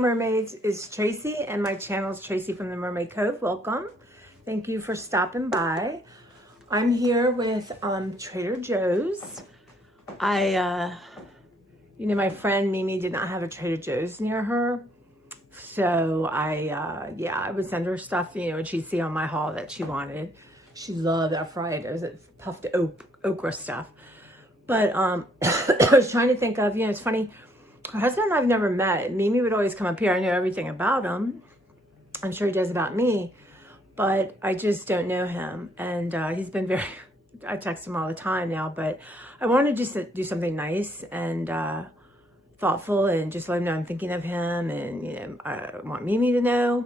mermaids, it's Tracy and my channel is Tracy from the Mermaid Cove. Welcome. Thank you for stopping by. I'm here with Trader Joe's. My friend Mimi did not have a Trader Joe's near her. So I would send her stuff, and she'd see on my haul that she wanted. She loved that fried, puffed okra stuff. But I was trying to think of, it's funny, her husband I've never met. Mimi would always come up here. I know everything about him. I'm sure he does about me, but I just don't know him. And he's been I text him all the time now, but I wanted just to do something nice and thoughtful and just let him know I'm thinking of him. And, I want Mimi to know,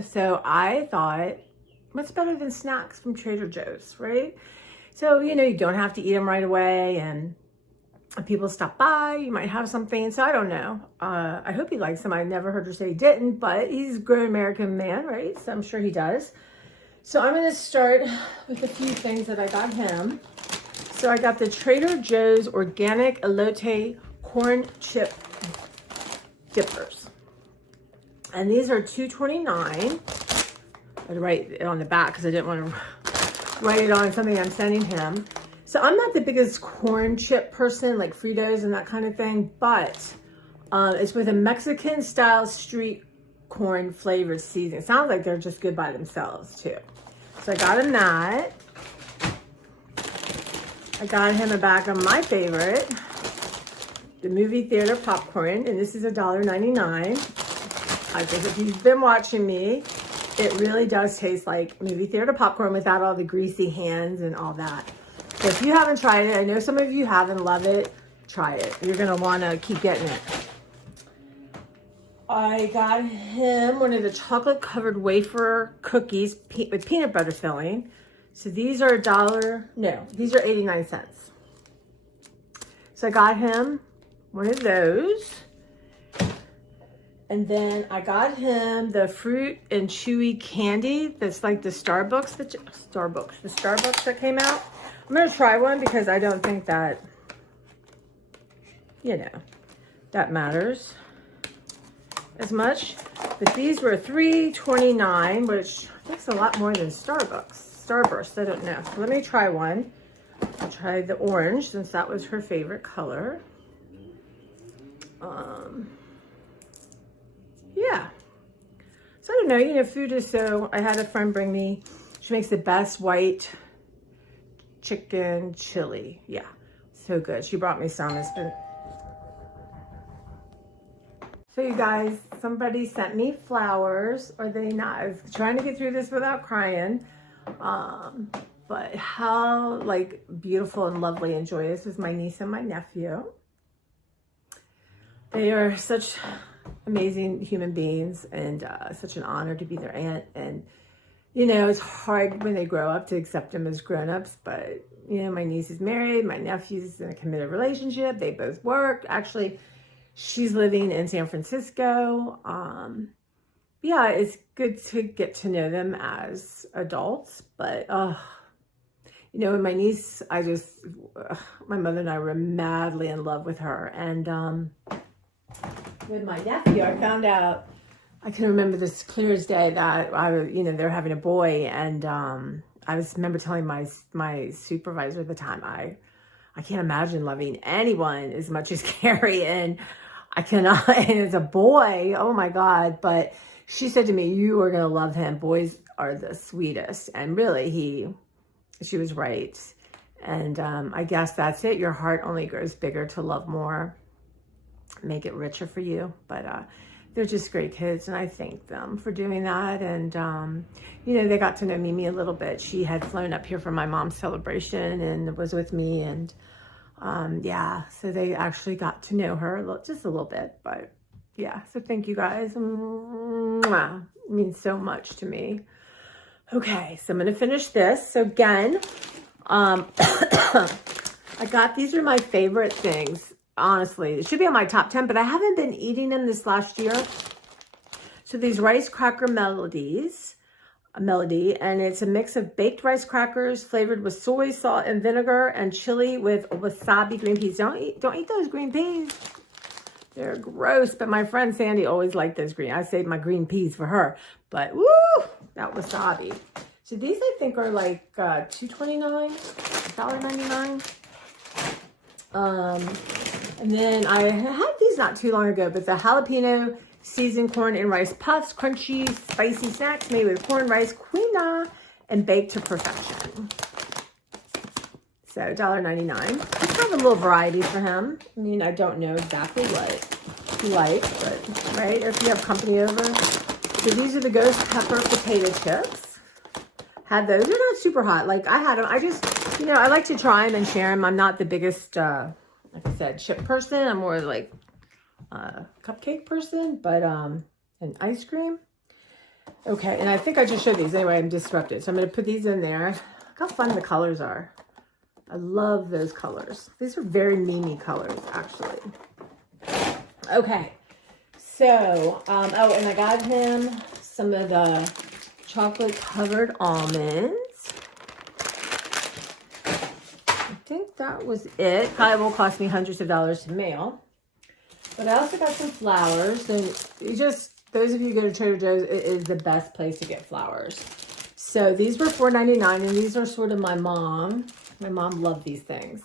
so I thought, what's better than snacks from Trader Joe's, right? So, you don't have to eat them right away, and if people stop by, you might have something. So I don't know. I hope he likes them. I never heard her say he didn't, but he's a grown American man, right? So I'm sure he does. So I'm going to start with a few things that I got him. So I got the Trader Joe's Organic Elote Corn Chip Dippers. And these are $2.29. I had to write it on the back because I didn't want to write it on something I'm sending him. So I'm not the biggest corn chip person, like Fritos and that kind of thing, but it's with a Mexican style street corn flavored seasoning. It sounds like they're just good by themselves too. So I got him that. I got him a bag of my favorite, the movie theater popcorn, and this is $1.99. I guess if you've been watching me, it really does taste like movie theater popcorn without all the greasy hands and all that. So if you haven't tried it, I know some of you have and love it, try it. You're going to want to keep getting it. I got him one of the chocolate covered wafer cookies with peanut butter filling. So these are these are 89 cents. So I got him one of those. And then I got him the fruit and chewy candy that's like the Starbucks that came out. I'm going to try one because I don't think that, that matters as much. But these were $3.29, which I think is a lot more than Starburst, I don't know. So let me try one. I'll try the orange since that was her favorite color. Yeah. So I don't know, food is so, I had a friend bring me, she makes the best white chicken chili. Yeah, so good. She brought me some. So you guys, somebody sent me flowers, or they not. I was trying to get through this without crying. But how beautiful and lovely and joyous was my niece and my nephew. They are such amazing human beings, and such an honor to be their aunt. And it's hard when they grow up to accept them as grown-ups, but, my niece is married, my nephew's in a committed relationship, they both work. Actually, she's living in San Francisco. Yeah, it's good to get to know them as adults, but, my niece, my mother and I were madly in love with her, and with my nephew, I found out, I can remember this clear as day, that they're having a boy, and I remember telling my supervisor at the time, I can't imagine loving anyone as much as Carrie, and I cannot, and it's a boy, oh my God. But she said to me, you are gonna love him. Boys are the sweetest. And really, she was right. And I guess that's it. Your heart only grows bigger to love more, make it richer for you. But they're just great kids, and I thank them for doing that. And, they got to know Mimi a little bit. She had flown up here for my mom's celebration and was with me. And, so they actually got to know her just a little bit. But, yeah, so thank you guys. Mwah. It means so much to me. Okay, so I'm going to finish this. So, again, I got, these are my favorite things. Honestly, it should be on my top 10, but I haven't been eating them this last year. So these rice cracker melody, and it's a mix of baked rice crackers flavored with soy, salt, and vinegar, and chili with wasabi green peas. Don't eat those green peas. They're gross, but my friend Sandy always liked those green. I saved my green peas for her, but woo, that wasabi. So these I think are like $2.29, $1.99. And then I had these not too long ago, but the jalapeno seasoned corn and rice puffs, crunchy, spicy snacks made with corn, rice, quinoa, and baked to perfection. So $1.99. Just have a little variety for him. I mean, I don't know exactly what he likes, but right, or if you have company over. So these are the ghost pepper potato chips. Had those. They're not super hot. Like I had them. I just, you know, I like to try them and share them. I'm not the biggest, like I said, chip person. I'm more like cupcake person, but and ice cream. Okay, and I think I just showed these. Anyway, I'm disrupted. So I'm going to put these in there. Look how fun the colors are. I love those colors. These are very Mimi colors, actually. Okay, so, oh, and I got him some of the chocolate-covered almonds. I think that was it. Probably will cost me hundreds of dollars to mail. But I also got some flowers, and you just, those of you who go to Trader Joe's, it is the best place to get flowers. So these were $4.99, and these are sort of my mom. My mom loved these things.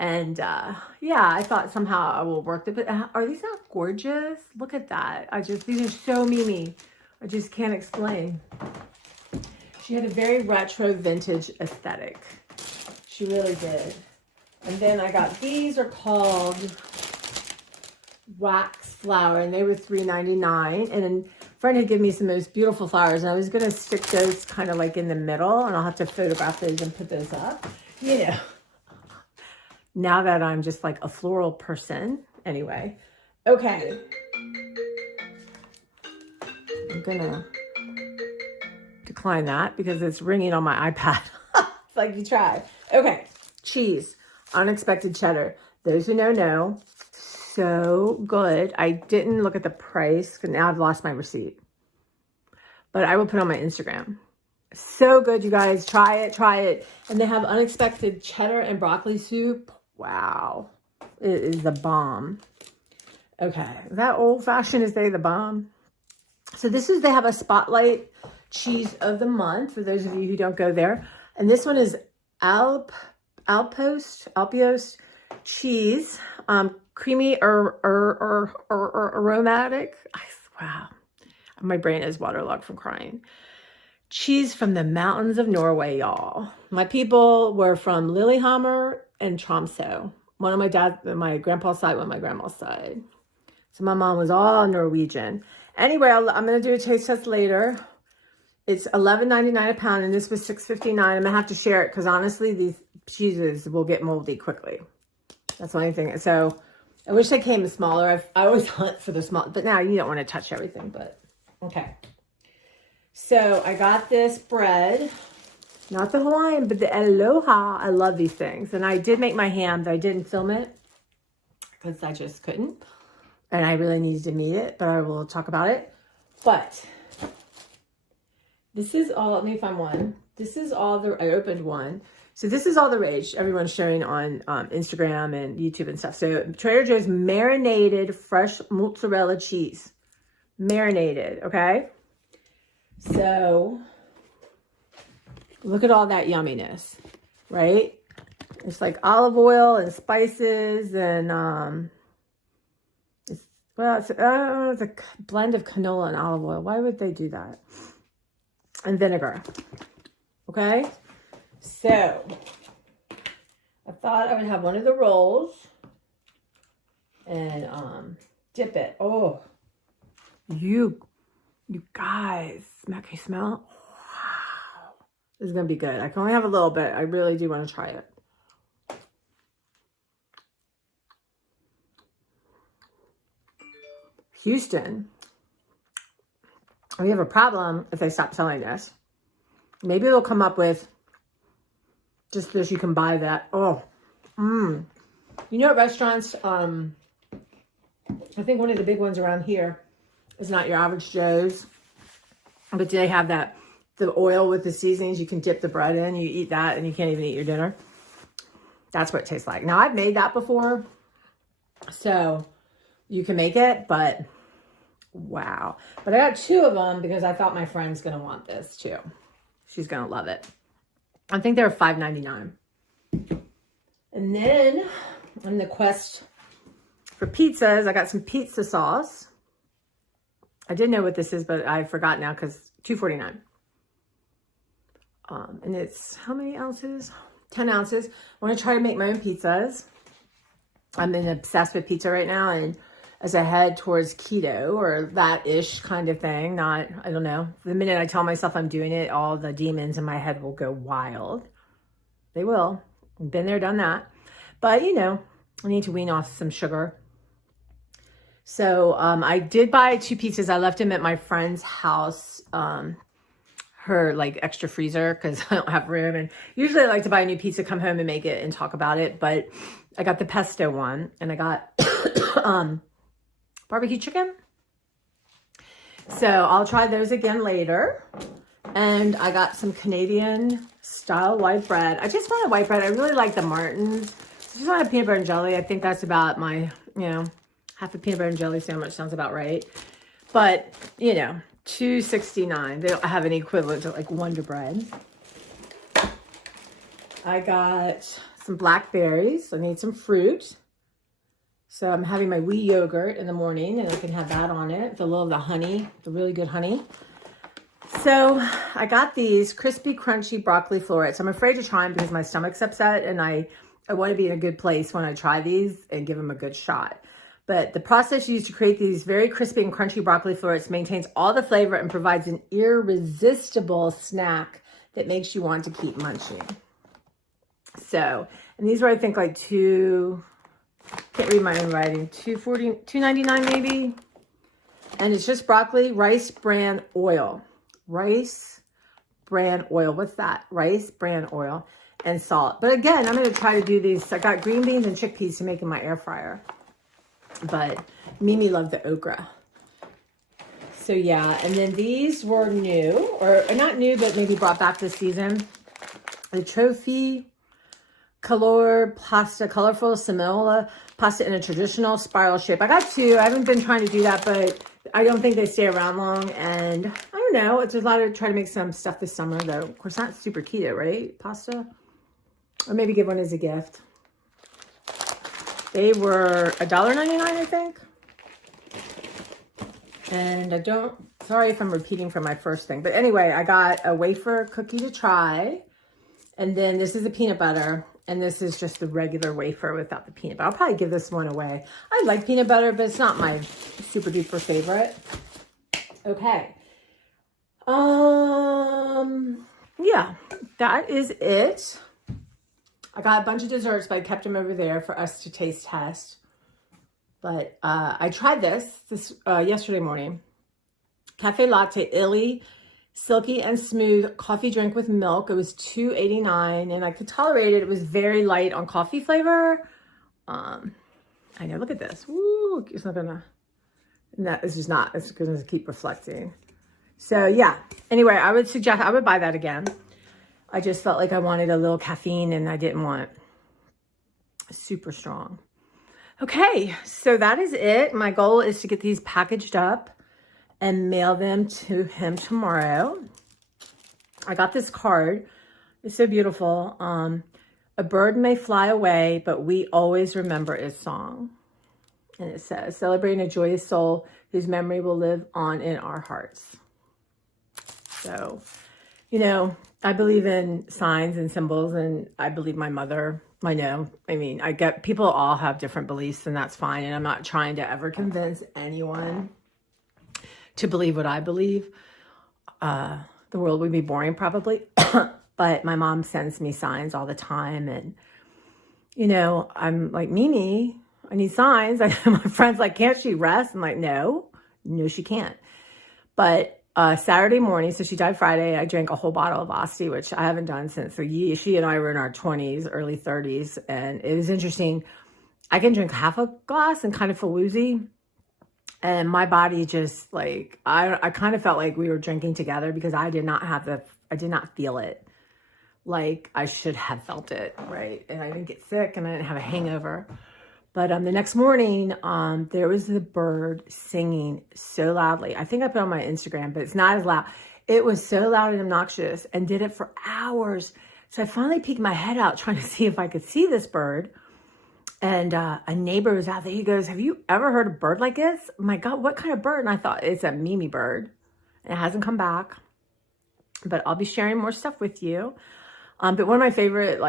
And yeah, I thought somehow I will work it. But are these not gorgeous? Look at that. These are so Mimi. I just can't explain. She had a very retro vintage aesthetic. She really did. And then I got, these are called wax flower, and they were $3.99. And a friend had given me some of those beautiful flowers, and I was going to stick those kind of like in the middle, and I'll have to photograph those and put those up. You know, now that I'm just like a floral person. Anyway, okay. I'm going to decline that because it's ringing on my iPad. It's like you try. Okay, cheese, unexpected cheddar. Those who know, so good. I didn't look at the price because now I've lost my receipt. But I will put it on my Instagram. So good, you guys. Try it. And they have unexpected cheddar and broccoli soup. Wow. It is the bomb. Okay. That old-fashioned is they the bomb. So this is, they have a spotlight cheese of the month for those of you who don't go there. And this one is Alpiost cheese. Creamy aromatic. Wow. My brain is waterlogged from crying. Cheese from the mountains of Norway, y'all. My people were from Lillehammer and Tromsø. One of my grandpa's side, one of my grandma's side. So my mom was all Norwegian. Anyway, I'm going to do a taste test later. It's $11.99 a pound, and this was $6.59. I'm going to have to share it because honestly, these cheeses will get moldy quickly. That's the only thing. So I wish they came smaller. I always hunt for the small, but now you don't want to touch everything, but okay. So I got this bread, not the Hawaiian, but the Aloha. I love these things. And I did make my ham, but I didn't film it because I just couldn't. And I really needed to meet it, but I will talk about it. But this is all, let me find one. This is all I opened one. So this is all the rage. Everyone's sharing on Instagram and YouTube and stuff. So Trader Joe's marinated fresh mozzarella cheese. Marinated, okay? So look at all that yumminess, right? It's like olive oil and spices and it's a blend of canola and olive oil. Why would they do that? And vinegar. Okay? So I thought I would have one of the rolls and dip it. Oh, you guys, can you smell? Wow. This is going to be good. I can only have a little bit. I really do want to try it. Houston, we have a problem if they stop selling this. Maybe they'll come up with just this, you can buy that. Oh, you know at restaurants, I think one of the big ones around here is not your average Joe's, but they have that, the oil with the seasonings, you can dip the bread in, you eat that and you can't even eat your dinner. That's what it tastes like. Now I've made that before. So you can make it, but wow. But I got 2 of them because I thought my friend's going to want this too. She's going to love it. I think they're $5.99. And then on the quest for pizzas, I got some pizza sauce. I did know what this is, but I forgot now because $2.49. And it's how many ounces? 10 ounces. I want to try to make my own pizzas. I'm obsessed with pizza right now, and as I head towards keto or that-ish kind of thing, I don't know. The minute I tell myself I'm doing it, all the demons in my head will go wild. They will. I've been there, done that. But, I need to wean off some sugar. So I did buy 2 pizzas. I left them at my friend's house, her like extra freezer, because I don't have room. And usually I like to buy a new pizza, come home and make it and talk about it. But I got the pesto one, and I got barbecue chicken. So I'll try those again later. And I got some Canadian style white bread. I just wanted white bread. I really like the Martins. I just wanted peanut butter and jelly. I think that's about my, half a peanut butter and jelly sandwich sounds about right. But, $2.69. They don't have an equivalent to like Wonder Bread. I got some blackberries. I need some fruit. So I'm having my wee yogurt in the morning, and I can have that on it with a little of the honey, the really good honey. So I got these crispy, crunchy broccoli florets. I'm afraid to try them because my stomach's upset, and I want to be in a good place when I try these and give them a good shot. But the process used to create these very crispy and crunchy broccoli florets maintains all the flavor and provides an irresistible snack that makes you want to keep munching. So, and these were, I think, like can't read my own writing, $2.99 maybe. And it's just broccoli, rice bran oil. Rice bran oil. What's that? Rice bran oil and salt. But again, I'm going to try to do these. I got green beans and chickpeas to make in my air fryer. But Mimi loved the okra. So yeah, and then these were new, or not new, but maybe brought back this season. The Trophy Color Pasta, colorful semiola pasta in a traditional spiral shape. I got 2. I haven't been trying to do that, but I don't think they stay around long. And I don't know. It's a lot of try to make some stuff this summer, though. Of course, not super keto, right? Pasta. Or maybe give one as a gift. They were $1.99, I think. And sorry if I'm repeating from my first thing. But anyway, I got a wafer cookie to try. And then this is a peanut butter. And this is just the regular wafer without the peanut butter. I'll probably give this one away. I like peanut butter, but it's not my super duper favorite. Okay. Yeah, that is it. I got a bunch of desserts, but I kept them over there for us to taste test. But I tried this yesterday morning. Cafe Latte Illy Silky and Smooth Coffee Drink with Milk. It was $2.89, and I could tolerate it. It was very light on coffee flavor. I know, look at this. Woo, it's not gonna, it's just not, it's gonna keep reflecting. So yeah, anyway, I would buy that again. I just felt like I wanted a little caffeine, and I didn't want super strong. Okay, so that is it. My goal is to get these packaged up and mail them to him tomorrow. I got this card. It's so beautiful. A bird may fly away, but we always remember its song. And it says, celebrating a joyous soul whose memory will live on in our hearts. So, I believe in signs and symbols, and I believe my mother, I get people all have different beliefs, and that's fine. And I'm not trying to ever convince anyone to believe what I believe. The world would be boring probably, but my mom sends me signs all the time. And, I'm like, Mimi, I need signs. My friend's like, can't she rest? I'm like, no, she can't. But Saturday morning, so she died Friday, I drank a whole bottle of Asti, which I haven't done since she and I were in our 20s, early 30s. And it was interesting. I can drink half a glass and kind of feel woozy. And my body just like, I kind of felt like we were drinking together because I did not feel it like I should have felt it, right? And I didn't get sick, and I didn't have a hangover. But the next morning, there was a bird singing so loudly. I think I put it on my Instagram, but it's not as loud. It was so loud and obnoxious and did it for hours. So I finally peeked my head out trying to see if I could see this bird. And a neighbor was out there. He goes, have you ever heard a bird like this? My God, what kind of bird? And I thought, it's a Mimi bird. And it hasn't come back. But I'll be sharing more stuff with you. But one of my favorite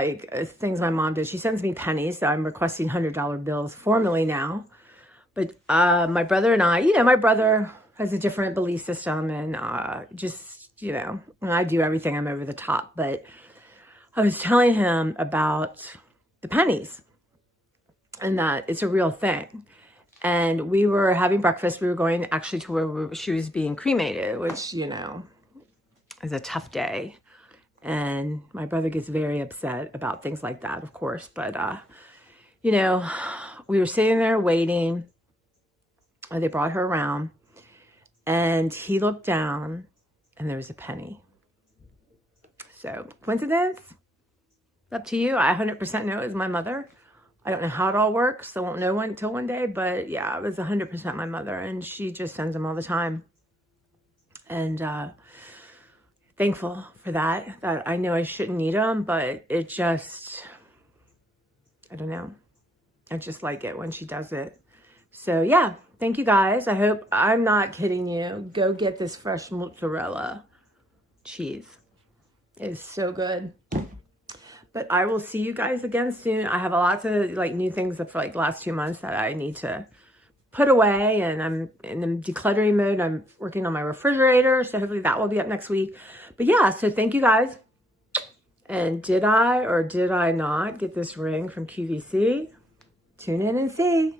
things my mom did, she sends me pennies. So I'm requesting $100 bills formally now. But my brother and I, my brother has a different belief system and and I do everything, I'm over the top. But I was telling him about the pennies and that it's a real thing. And we were having breakfast. We were going actually to where she was being cremated, which, is a tough day. And my brother gets very upset about things like that, of course. But, we were sitting there waiting. They brought her around. And he looked down, and there was a penny. So, coincidence? Up to you. I 100% know it was my mother. I don't know how it all works. I won't know until one day. But, yeah, it was 100% my mother. And she just sends them all the time. And, thankful for that I know I shouldn't need them, but it just, I don't know. I just like it when she does it. So yeah, thank you guys. I hope I'm not kidding you. Go get this fresh mozzarella cheese. It is so good. But I will see you guys again soon. I have a lot of new things for the last 2 months that I need to put away, and I'm in the decluttering mode. I'm working on my refrigerator, so hopefully that will be up next week. But yeah, so thank you guys. And did I or did I not get this ring from QVC? Tune in and see.